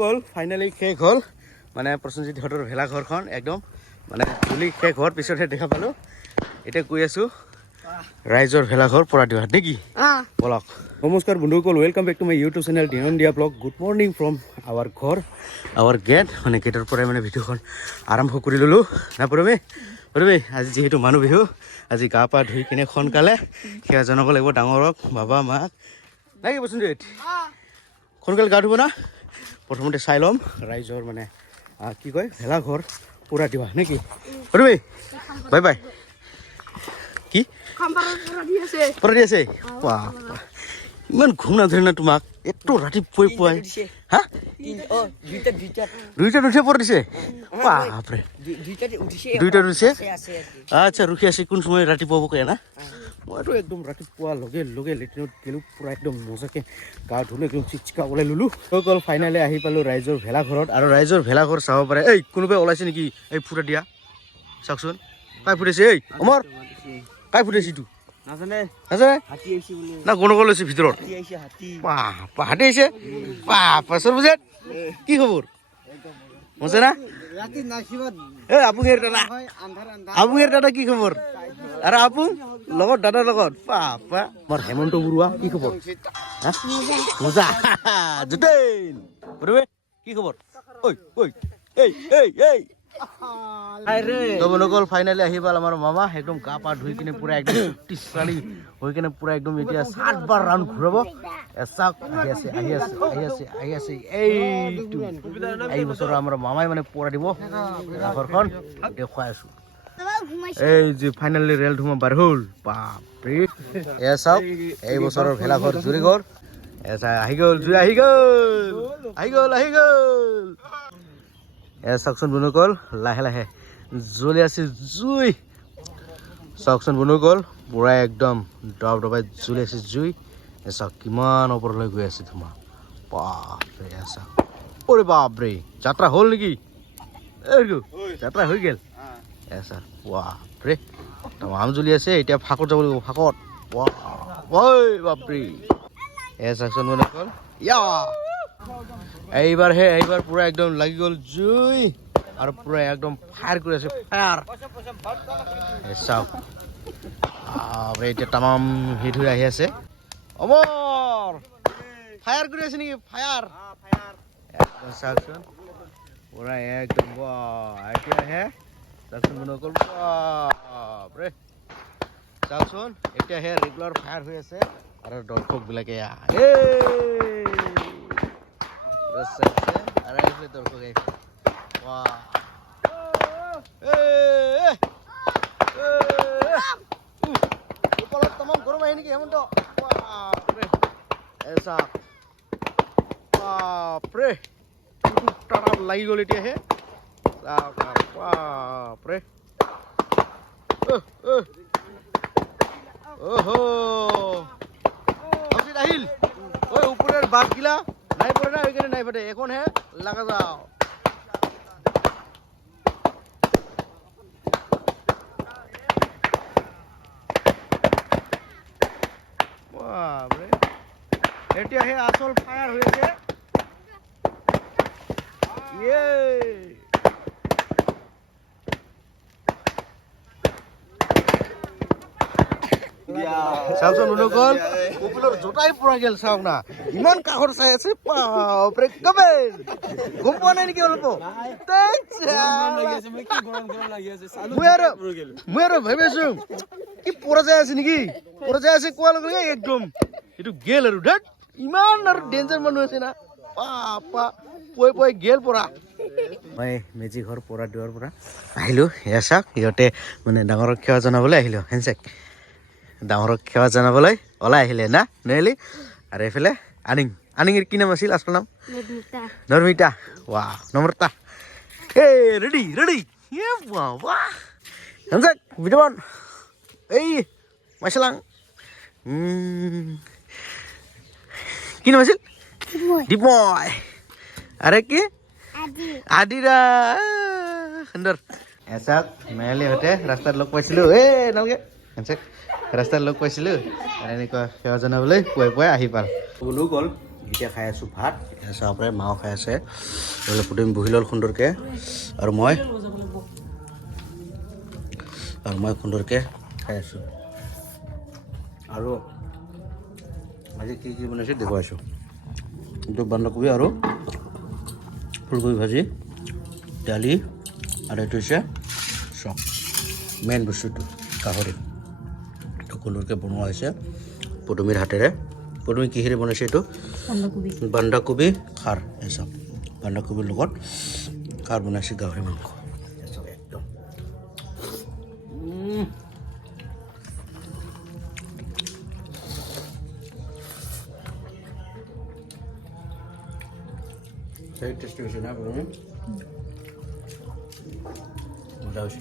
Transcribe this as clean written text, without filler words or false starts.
গ'ল ফাইনেলি শেষ হ'ল মানে প্ৰসেনজিৎহঁতৰ ভেলাঘৰখন একদম মানে তুলি শেষ হোৱাৰ পিছতহে দেখা পালোঁ। এতিয়া গৈ আছোঁ ৰাইজৰ ভেলাঘৰ পৰাদিহাট নেকি বলক। নমস্কাৰ বন্ধুসকল, welcome back to my YouTube channel দিনন্দিয়া blog. Good morning from our ঘৰ আৱাৰ গেট, মানে গেটৰ পৰাই মানে ভিডিঅ'খন আৰম্ভ কৰি ল'লোঁ না পৰমে। আজি যিহেতু মানুহ বিহু, আজি গা পা ধুই কিনে সোনকালে সেয়া জনাব লাগিব ডাঙৰক, বাবা মাক নাই কি প্ৰসেনজিৎ সোনকালে গা ধুব না। প্ৰথমতে চাই ল'ম ৰাইজৰ মানে কি কয় ভেলাঘৰ পূৰা দিবা নেকি পৰমে। Bye bye. কি পৰা দি আছে ইমান ঘুম নাধৰে না তোমাক এইটো ৰাতিপুৱাই পুৱাই হা দুইটাত উঠে পৰা দিছে বাপৰে দুইটাত উঠিছে। আচ্ছা ৰখি আছে কোন সময় ৰাতিপুৱা কয় না। মইতো একদম ৰাতিপুৱা লগে লগে লেট্ৰিনত গ'লোঁ পূৰা একদম মজাকৈ গা ধুলোঁ একদম চিকচিকা ওলাই ল'লোঁ। হৈ গ'ল ফাইনেলি আহি পালোঁ ৰাইজৰ ভেলাঘৰত। আৰু ৰাইজৰ ভেলাঘৰ চাব পাৰে। এই কোনোবাই ওলাইছে নেকি এই ফুটা দিয়া চাওকচোন কাই ফুটাইছে। এই অমৰ কাই ফুটাইছে ইটো নাজানে না গণগোল হৈছে ভিতৰত হাতী আহিছে পাছৰ বজাত। কি খবৰ মজা না এই আপুঙেৰ দাদা আপুঙেৰ দাদা কি খবৰ আৰু আপুং লগত দাদাৰ লগত পাপা মোৰ হেমন্ত বৰুৱা কি খবৰ মজা জুটেন কি খবৰ ঐ ঐ এই এই এই নগল ফাইনেলি আহি পাল আমাৰ মামা একদম গা পা ধুই কিনে পুৰা একদম শক্তিশালী হৈ কিনে পুৰা একদম এতিয়া 7বাৰ ৰাউণ্ড ঘূৰাব। চাওক আহি আছে আহি আছে আহি আছে আহি আছে এইটো এই বছৰ আমাৰ মামাই মানে পৰা দিব ঘৰখন দেখুৱাই আছো। এই যে ফাইনেলি ৰেল ধুমা বাৰ হ'ল বাপৰে। এয়া চাওক এই বছৰৰ ভেলাঘৰ জুৰি গ'ল। এয়া আহি গ'ল জুই আহি গ'ল আহি গ'ল আহি গ'ল। এয়া চাওকচোন বন্ধুসকল লাহে লাহে জ্বলি আছে জুই। চাওকচোন বন্ধুসকল পুৰা একদম দব দবাই জ্বলি আছে জুই। এ চাওক কিমান ওপৰলৈ গৈ আছে ধুমা বাপৰে। চাওক ওৰে বাপৰে যাত্ৰা হ'ল নেকি যাত্ৰা হৈ গ'ল। এ ছাৰ বাপৰে তামাম জ্বলি আছে। এতিয়া ফাকত যাব লাগিব ফাকত বাপৰে। এ চাওকচোন বন্ধুসকল ইয়া এইবাৰ পুৰা একদম লাগি গ'ল জুই আৰু পুৰা একদম ফায়াৰ কৰি আছে ফায়াৰ। চাওক এতিয়া তামাম হিট হৈ আহি আছে। অমৰ ফায়াৰ কৰি আছে নেকি ফায়াৰ চাওকচোন পুৰা একদম এতিয়াহে চাওকচোন বন্ধুসকল বাপৰে। চাওকচোন এতিয়াহে ৰেগুলাৰ ফায়াৰ হৈ আছে আৰু দৰ্শকবিলাকে তামাম গৰম আহে নেকি হেমন্ত বাপৰে লাগি গ'ল এতিয়াহে বাপৰে। আহিল ওই উপরের বাদ গিলা নাই পড়ে না ওইখানে নাই ফাটে এখন হে লাগা যাও। বাপরে এটা হে আসল ফায়ার হয়েছে। ইয়ে চাওকচোন বন্ধুসকল কপিলৰ জোতাই পৰা গেল চাওক না ইমান কাষৰ চাই আছে বাপৰে। কপিল গম পোৱা নাই নেকি অলপ মই আৰু ভাবি আছো কি পৰা যাই আছে নেকি পৰা যাই আছে কোৱাৰ লগে লগে একদম এইটো গেল আৰু ধেত ইমান আৰু ডেঞ্জাৰ মানুহ আছে না পাপা পুৱাই পুৱাই গেল পৰা। মই মেজি ঘৰ পৰা দিয়াৰ পৰা আহিলোঁ। এয়া চাওক সিহঁতে মানে ডাঙৰক সেৱা জনাবলৈ আহিলোঁ। হেনচেক ডাঙৰক সেৱা জনাবলৈ ওলাই আহিলে না নৈলি। আৰু এইফালে আনিঙৰ কি নাম আছিল আচল নাম নৰ্মিতা ৱা নম্ৰতা। এই ৰেডি ৰেডি হেনচেক বিদ্যমান এই মাইচেলাং কি নাম আছিল দীপময় আৰে কি আদিৰা সুন্দৰ। এচাক মেলিহঁতে ৰাস্তাত লগ পাইছিলোঁ নালগে ৰাস্তাত লগ পাইছিলোঁ আৰু এনেকুৱা সেৱা জনাবলৈ পুৱাই পুৱাই আহি পাল। গ'লো গ'ল এতিয়া খাই আছোঁ ভাত চাহ পৰাই মাও খাই আছে নহ'লে পুতমি বহি ল'ল সুন্দৰকৈ আৰু মই সুন্দৰকৈ খাই আছোঁ আৰু আজি কি বনাইছোঁ দেখুৱাইছোঁ এইটো বন্ধাকবি আৰু ফুলকবি ভাজি দালি আৰু এইটো হৈছে চপ মেইন বস্তুটো গাহৰি এইটো সুন্দৰকৈ বনোৱা হৈছে পুতমিৰ হাতেৰে পুতমি কিহেৰে বনাইছে এইটো বন্ধাকবি খাৰ এই চব বন্ধাকবিৰ লগত খাৰ বনাইছে গাহৰি মাংস একদম very tasty হৈছে না পুতমি মজা হৈছে